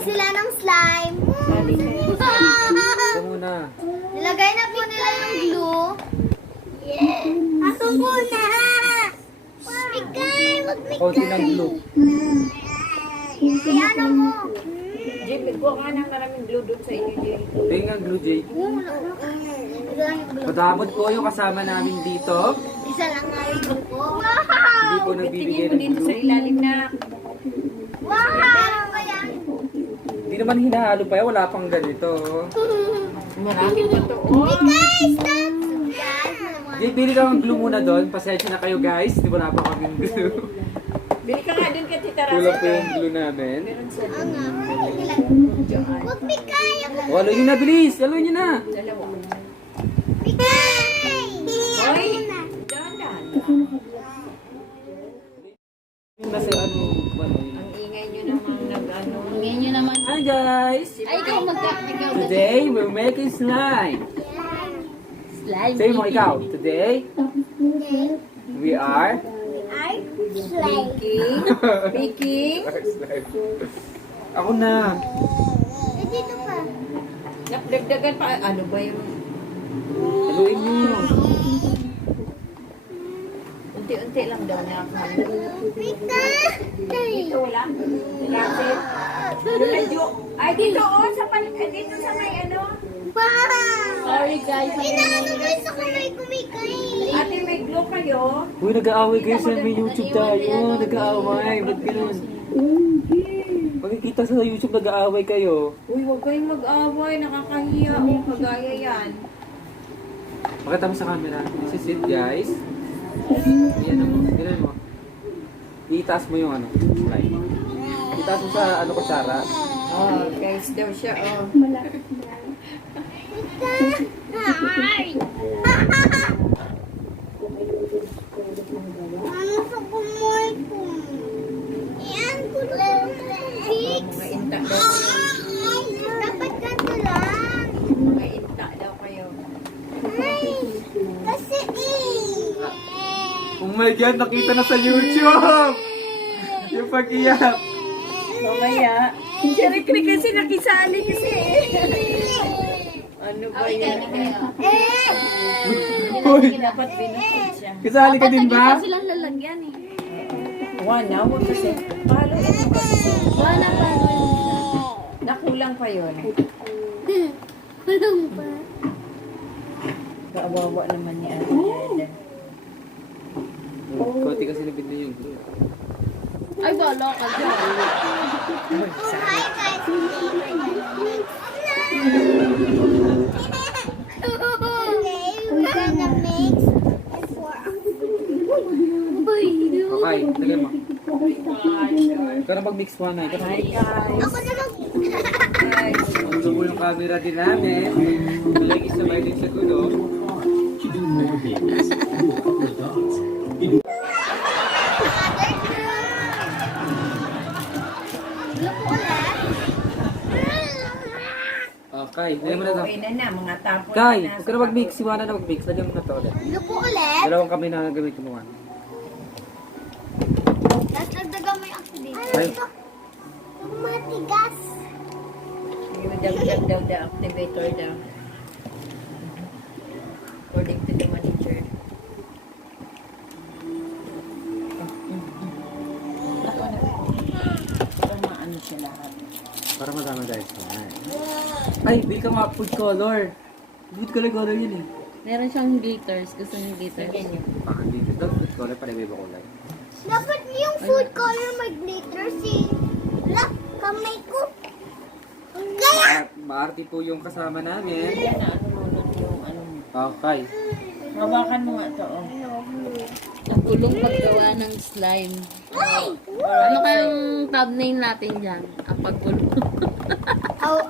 sila ng slime. Ito muna. Nilagay na po nila yung glue. Ako muna. Mikay, wag mikay. Konti ng glue. Ay, ano mo? Jim, kuha ka ng maraming glue doon sa inyo, Jim. Tingnan nga glue, Jay. Ito lang yung glue. Madamot po yung kasama namin dito. Isa lang nga yung glue po. Hindi Wow! po nagbibigay Tingin mo ng dito sa glue. ilalim na. Wow! Meron ba yan? Hindi naman hinahalo pa yan. Wala pang ganito. Marami pa to. Oh! Guys, stop! Guys, Jay, pili ka ng glue muna doon. Pasensya na kayo, guys. Di ba pa kami glue? Bili ka nga din ka, Tita Rasa. Kulang po yung glue namin. Meron sa ang nga. Wag mikay! O, halo nyo na, bilis! Halo nyo na! dalawa. Mikay! Hoy! Dahan-dahan. Nasa ano, Ang ingay nyo namang nag-ano. Ngayon nyo naman. Hi, guys! Ay, ikaw ikaw. Today, we're making slime. Slime. Say mo ikaw. Today, we are... Ay, slime. Baking. Baking. Ako na. Dito pa. Napdagdagan pa. Ano ba yung... Haluin nyo. Unti-unti lang daw na ako. Mikay! Dito wala. Lapit. Medyo... Ay, dito oh. Dito sa may ano. Wow! Sorry guys. Inaano mo sa kamay ko, Mikay? Ate, may glue kayo. Uy, nag-aaway kayo sa may YouTube tayo. Nag-aaway. Ba't ganun? Pagkikita sa YouTube, nag-aaway kayo. Uy, huwag kayong mag-away. Nakakahiya. O, kagaya yan. Pakita mo sa camera. This is it, guys. Ayan mo. Tignan mo. Itaas mo yung ano. Slide. Itaas mo sa ano ko, Sarah. Oh, guys daw siya. Oh. Ay! Ano sa kumoy ko? Iyan ko lang. Mga inta daw. Dapat ganito lang. Mga inta daw kayo. Ay! Kasi Oh my God, nakita na sa YouTube! Yung pag-iyak. Mamaya. Si Rikri kasi nakisali kasi. Ano ba yan? Uy, Dapat binukod siya. kasali ka din ba? Silang lalagyan eh. Wala, huwag kasi. Pahaluin mo kasi. Wala pa. Nakulang pa yun. Walang pa. Kaawawa naman ni Ate Yada. Konti kasi nabili yung glue. Ay, wala ka dyan. Hi guys! Okay, we're gonna mix for Okay, lagay mo. Ikaw na mag-mix mo na. Ikaw na Hi guys. Ako na mag... Guys. Gusto mo yung camera din namin. Lagi sabay din sa gulo. Okay, lagyan mo na ito. Okay na na, mga tapon. Kai, na huwag ka na mag-mix. Si Juana na mag-mix. Lagyan mo na ito ulit. Lupo ulit. Dalawang kami na gamitin mo. Tapos nagdagan mo yung activate. Ay. Matigas. Dagdag daw the activator daw. According to the manager. Para maano siya lahat. Para madama guys. Ay, bili ka mga food color. Food color yun eh. Meron siyang glitters. Gusto niyo glitters? Sige niyo. Ah, dito. Dapat food color para may iba kulay. Dapat yung food color may glitter si... Look, kamay ko. Kaya... Maarte po yung kasama namin. Yan na, ano nunod yung ano mo. Okay. Hawakan mo nga ito, oh. Ang tulong paggawa ng slime. Ano kayang thumbnail natin dyan? Ang pagkulong. Oh,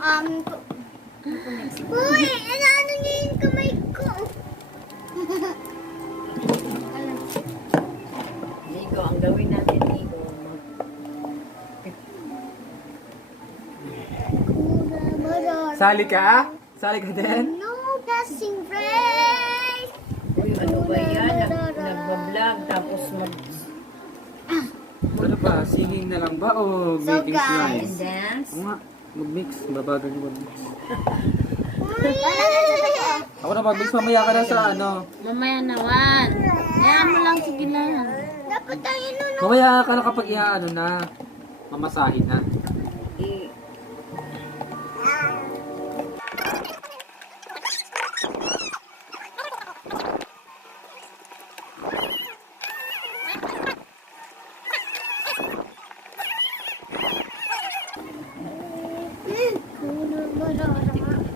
Uy, ano niyo yung kamay ko? Ligo, ang gawin natin, Ligo. Sali ka? Sali ka din? No, passing break. Uy, ano ba yan? Nagbablog, tapos mag... Ano ba? Singing na lang ba o So, making guys, slime? dance? Oo nga. mag-mix. Babagal yung mag-mix. Ako na mag-mix. Mamaya ka na sa ano. Mamaya naman. Kaya mo lang, sige lang. Dapat tayo nun. Mamaya ka na kapag ano na. Mamasahin na. Eh,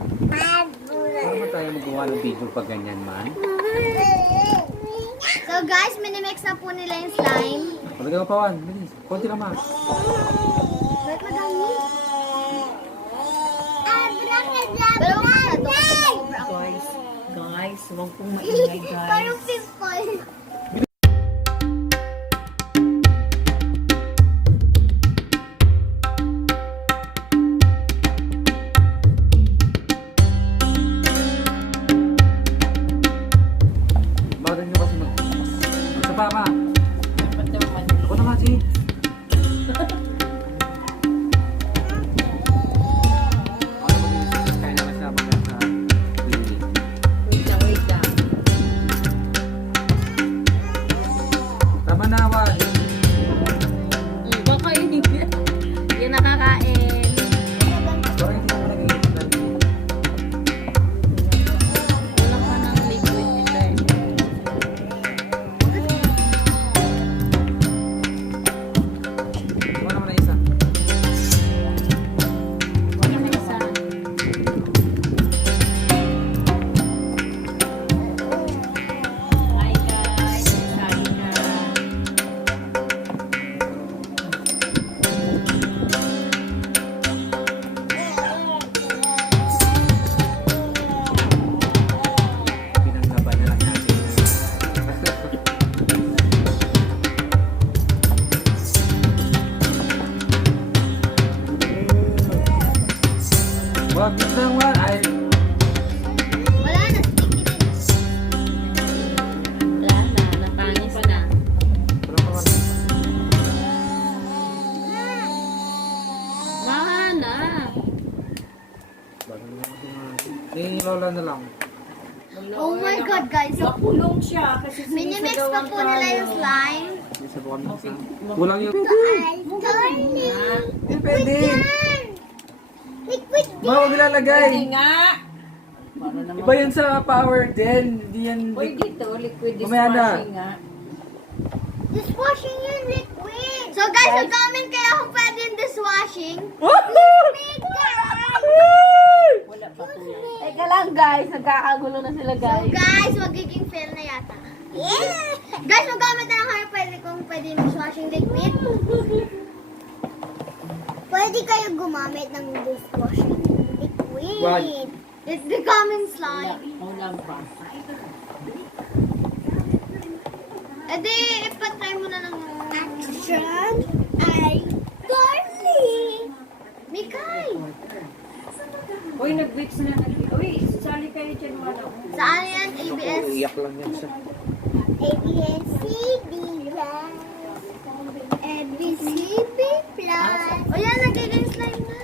Paano ba tayo magawa ng video pag ganyan man? So guys, minimix na po nila yung slime. Palagay mo pa, Juan. Bilis. Konti lang, ma. Ba't madami? Pero masyado kasi na-over ako. guys, huwag pong maingay guys. Parang pimple. Bagal nyo kasi mag... Sa pa, ma. Ako naman, si. Ako na mag-iisip. Kaya naman siya magkasa. Lili. Wait lang. Tama na, Juan. Baka yun yung nakakain. Parang hindi ko nag-iisip na. Wala pa ng liquid detergent. Ako naman na isa. Wala na isa. Hi guys, sorry na. Pinanglaban na lang natin. Wag lang, Juan. Ay, Wala na, sticky din. Wala na, napanis na. wala pa, Juan. Mahana. Bagal na kasi natin. Lola na lang. Oh my God, guys. So, Makulong siya kasi minimix pa po nila yung slime. Isa po kami sa... Kulang yung... Darling. Eh, pwede. Liquid Ma, huwag nilalagay. Hindi nga. Para naman. Iba yan sa power din. Hindi yan... Uy, dito, liquid Mamaya na. dishwashing nga. dishwashing yung liquid. So guys, mag-comment kayo kung pwede yung dishwashing. Wala pa po yan. Teka lang guys, nagkakagulo na sila So guys, magiging fail na yata. Yeah! Guys, mag-comment na lang kayo kung pwede yung dishwashing liquid. Pwede kayo gumamit ng dishwashing liquid. Why? It's the common slime. Wala pa. E di, ipatry mo na lang yung action ay darling. Mikay! Uy, nag-mix na. Uy, sali kayo dyan wala. Saan yan? ABS? Iyak lang yan siya. ABS-CB plus. ABCB plus. O yan, nagiging slime na.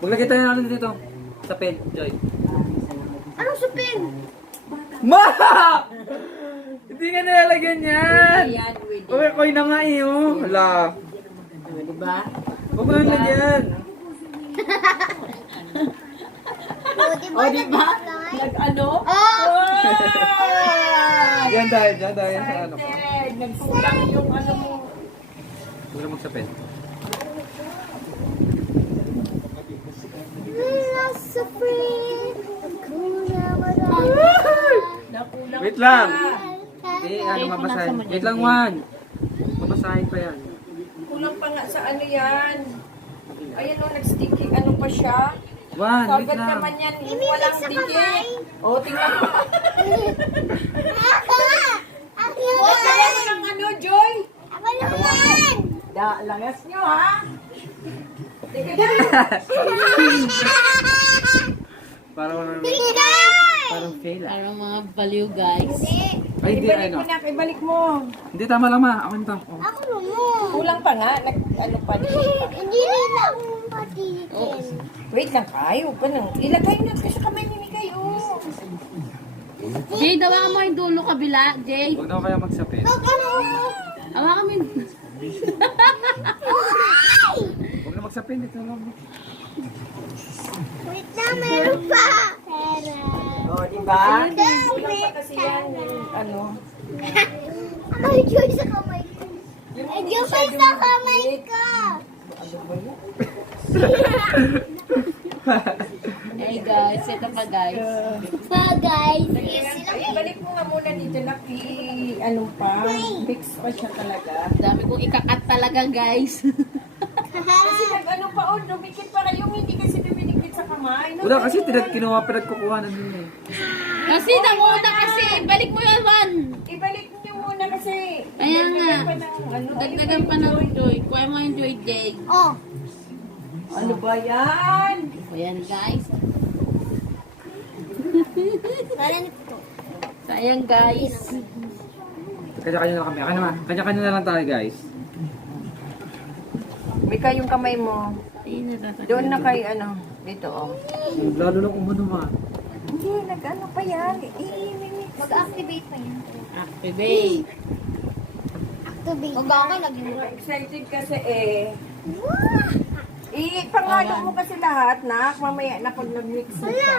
Maglagay tayo natin dito. Sa pen, Joy. Anong supin? Ma! Hindi nga nilalagyan yan. Ayan, with it. Okay, koy na nga eh, oh. Hala. Diba? Huwag mo lang lagyan. O, diba? O, diba? Slime? Nag-ano? Oh! Yan dahil sa ano ko. Excited! Nagkulang yung ano mo. Huwag na magsapin. Nasa friend. Kuna Nakulang Wait lang. pa. Hindi, ano mabasahin. Wait lang, Juan. Mabasahin pa yan. Kulang pa nga sa ano yan. Ayan o, nag-sticky. Ano pa siya? Juan, wait Sagad lang. naman yan. Yung Imimix walang sa dikit. kamay. O, tingnan mo. Ako nga! Ako Huwag nga! ka mo ng ano, Joy. Ako naman! Langas nyo, ha? Teka na. Parang Mikay! parang fail ah. Parang mga baliw guys. Hindi. Ay, Ay, hindi, ibalik ano. mo na, ibalik mo. Hindi, tama lang ma. Ako nito. Oh. Ako mo. Kulang pa nga, ano pa din. Hindi rin ako patikin. Wait lang kayo, pa nang. Ilagay na kasi sa kamay ni Mikay, oh. Jay, dawa mo yung dulo kabila. Jay, Huwag na ako kaya magsapit. hawakan mo yung... Huwag na magsapit. Dito lang. Wait na, meron pa. Pero... Oh, di ba? Kulang pa kasi yan, yung ano. Ay, Diyos sa kamay ko. Ay, Diyos sa kamay ko. Ano ba yun? Hey guys, ito pa guys. Pa, guys. Ay, ibalik mo nga muna dito na ano pa, fix pa siya talaga. Dami kong ikakat talaga guys. Kasi nag-ano pa, oh, dumikit pa kayo, hindi kasi dumidikit sa kamay. No? Wala kasi pinagkukuha na din eh. Kasi namuta kasi, balik mo yan man. Ibalik niyo muna kasi. Kaya nga. Dagdagan pa ng ano. Dagdagan pa ng joy. Kuha mo yung joy, Jay. Oh. Ano ba yan? Ayan guys. Parang ito. Sayang guys. Kanya-kanya na kami. Ako naman. Kanya-kanya na lang tayo guys. Mika, yung kamay mo. Ayun, natatakot. Doon na kay ano, dito oh. Lalo lang umano ma. Hindi, nag-ano pa yan. Mag-activate pa yan. Activate. Activate. Magkaka lagi mo. Excited kasi eh. Ipangalo mo kasi lahat, nak. Mamaya na pag nag-mix na siya.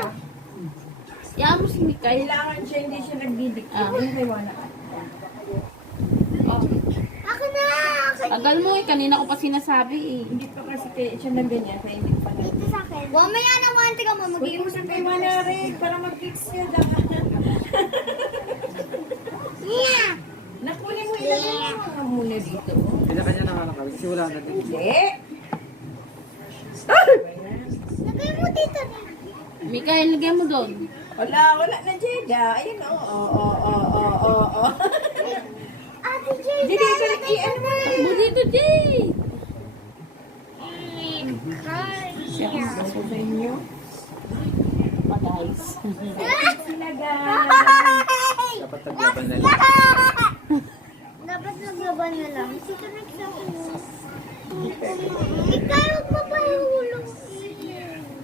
Yan mo si Mikay. Kailangan siya, hindi siya nagdidikit. Ah. Hindi mo na. Oh. Ako na! Tagal mo eh, kanina ko pa sinasabi eh. Hindi pa kasi kaya siya na ganyan, kaya hindi pa na. Ito sa akin. Mamaya naman, tiga mo. Huwag mo sa kay Manarig para mag-fix siya dapat. Yeah! Nakunin mo ilagay mo nga muna dito. Kanya-kanya na nga lang kami. Kasi wala na din. Hindi. Lagay mo dito. Mikay, lagyan mo doon. Wala na Jeda. Ayun oo. Ate Jay, Jeda, ibalik ano mo. Takbo dito, Jay. Ako sa inyo. Pa guys. Sila guys. Dapat taglaban na lang. Dapat naglaban na lang. Sito nagsabi mo. Ikaw, huwag mo pa yung hulong.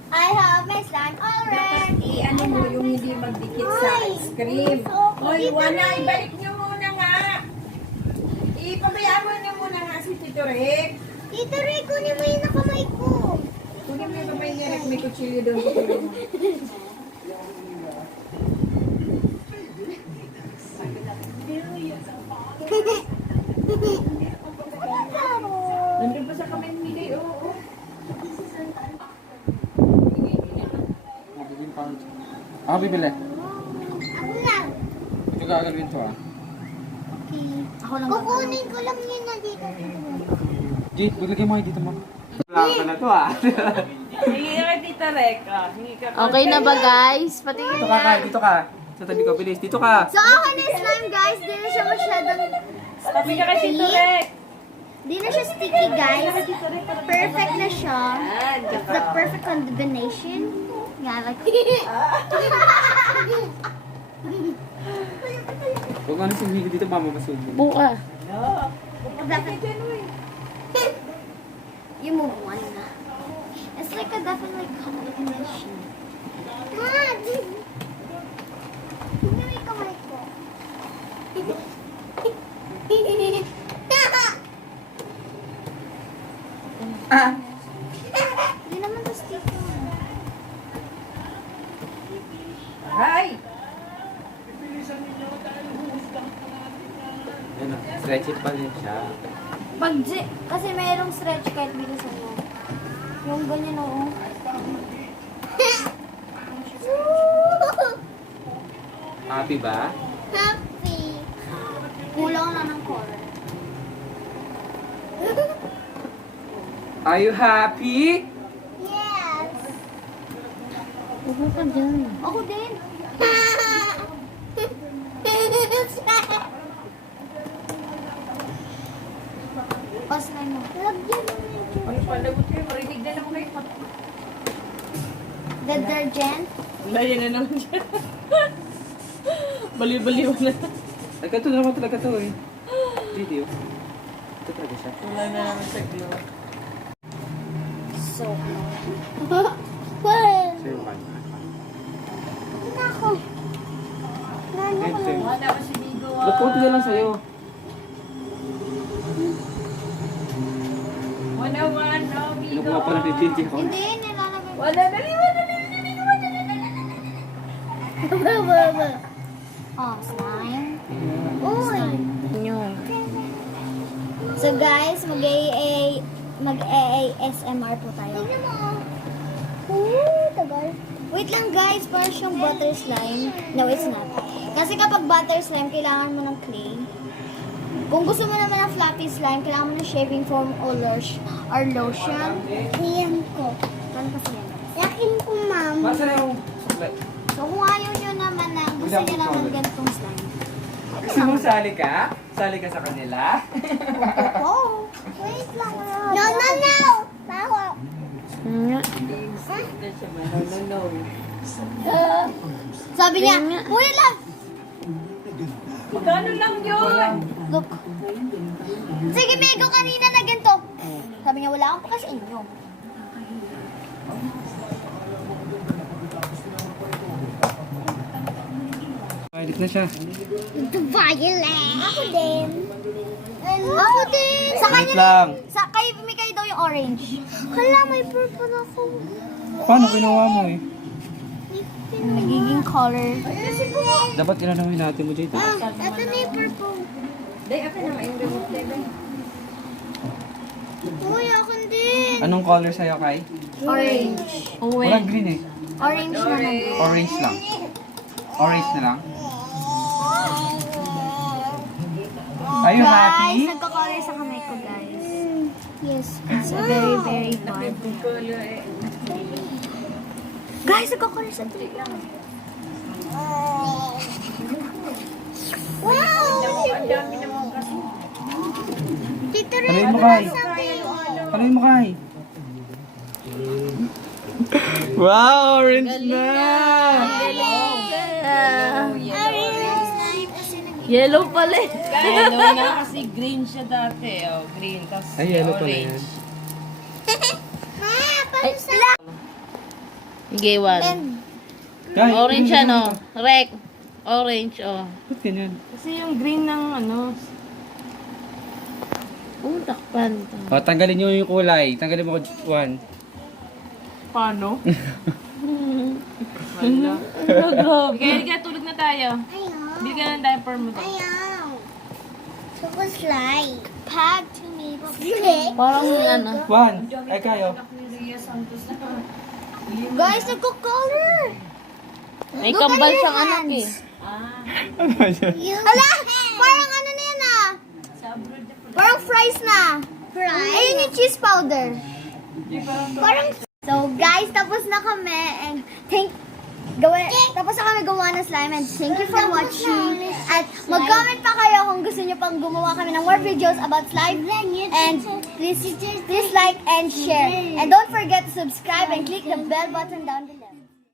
I have my slime already. I-ano mo yung hindi magdikit sa ice cream. Hoy, Wana, ibalik nyo muna nga. Ipabayaan nyo muna nga si Tito Rick. Tito Ray, kunin mo yung nakamay ko. Kunin mo yung kamay niya, Rick. May kutsilyo doon. Nandun pa sa kamay ni Mili, oo. Magiging pound. Ako bibili. Ako lang. Ito gagawin to ah. Ako lang. Kukunin ko lang yun na dito. Jade, bigay mo kayo dito mo. Wala ka na to ah. Hingi ka Tita Rick. Hingi ka. Okay na ba guys? Patingin Dito ka, Kai. Dito ka. Sa tabi ko, bilis. Dito ka. So, okay na yung slime, guys. Di na siya masyadong Tabi ka kay Tito Rick. Di na siya sticky, guys. Perfect na siya. It's the perfect combination. Yeah, like... Huwag mo na sumili dito, mama masubo. Buka. You move one na. It's like a definite combination. Ma! Hindi may kamay ko. Ah! Hindi naman to sticky. Hi! Yan ah. Stretchy pa rin siya. Kasi mayroong stretch kahit bilisan mo. Yung ganyan oo. Happy ba? Happy. Kulang na ng color. Are you happy? Yes. Upo ka dyan. Ako din. Pas na mo. Lagyan mo yung Ano pa, lagot kayo. Marinig na naman kayo. detergent. Wala yan na naman siya. Baliw-baliw na. Ay, ganito naman talaga to eh. Video. Ito talaga siya. Wala na naman sa glow. So, Sa'yo ka. Nako. Ayun, sa'yo. Wala ko si Bigo. Ba't konti na lang sa'yo? 101, no, Bigo. Kinukuha pa lang ni Gigi ako. Hindi, nilalagay. Wala, dali. Oh, slime. Uy. Yun. So guys, mag-ASMR po tayo. Tingnan mo. Tagal. Wait lang guys, parang siyang butter slime. No, it's not. Kasi kapag butter slime, kailangan mo ng clay. Kung gusto mo naman ng fluffy slime, kailangan mo ng shaving foam or lotion. Iyan ko. Paano kasi yan? Yakin ko, ma'am. Masa na yung suklay? So kung ayaw nyo naman na gusto nyo naman ganitong slime. Gusto mo sali ka? Sali ka sa kanila? Oh, wait lang. No, no, no! Bawa. Nga. No. Sabi niya, wait lang! Magkano lang yun? Look. Sige, Mego, kanina na ganito. Sabi niya, wala akong pakas inyo. Violet na siya. The violet. Ako din. Ako din. Sa Wait kanya, lang. kay Mikay daw yung orange. Hala, may purple ako. Paano kinuha mo eh? Nagiging color. Dapat ilanawin natin mo, JT. Ito na yung purple. Day, ako naman yung remote day. Uy, ako din. Anong color sa'yo, Kai? Orange. Walang green eh. Orange naman. Orange lang. Orange na lang. Are you happy? Guys, nagka-color sa kamay ko, guys. Yes, it's a very, very bad. Guys, nagka-color sa tree. Wow! Ang dami naman kasi. Dito rin. Haluin mo, Kai. Haluin mo, Kai. Wow, orange na! Yellow pala eh. Yellow na kasi green siya dati. Oh, green. Tapos Ay, yellow pala yan. Sige, one. Kai, Orange ano? Rek. Orange, oh. Ba't ganyan? Kasi yung green ng ano. Oh, takpan. O, tanggalin nyo yung kulay. Tanggalin mo ko one. Paano? Wala. Kaya tulog na tayo. Hindi ka ng diaper mo to. Ayaw. Choco slide. Pag to me. Parang ano. One. Ay, kayo. Guys, nagko-color. May kambal siyang anak eh. Hala! Parang ano na yan ah. Parang fries na. Fries? Ayun yung cheese powder. Parang... So guys, tapos na kami and tapos na kami gumawa ng slime and thank you for watching. At mag-comment pa kayo kung gusto nyo pang gumawa kami ng more videos about slime. And please like and share. And don't forget to subscribe and click the bell button down below.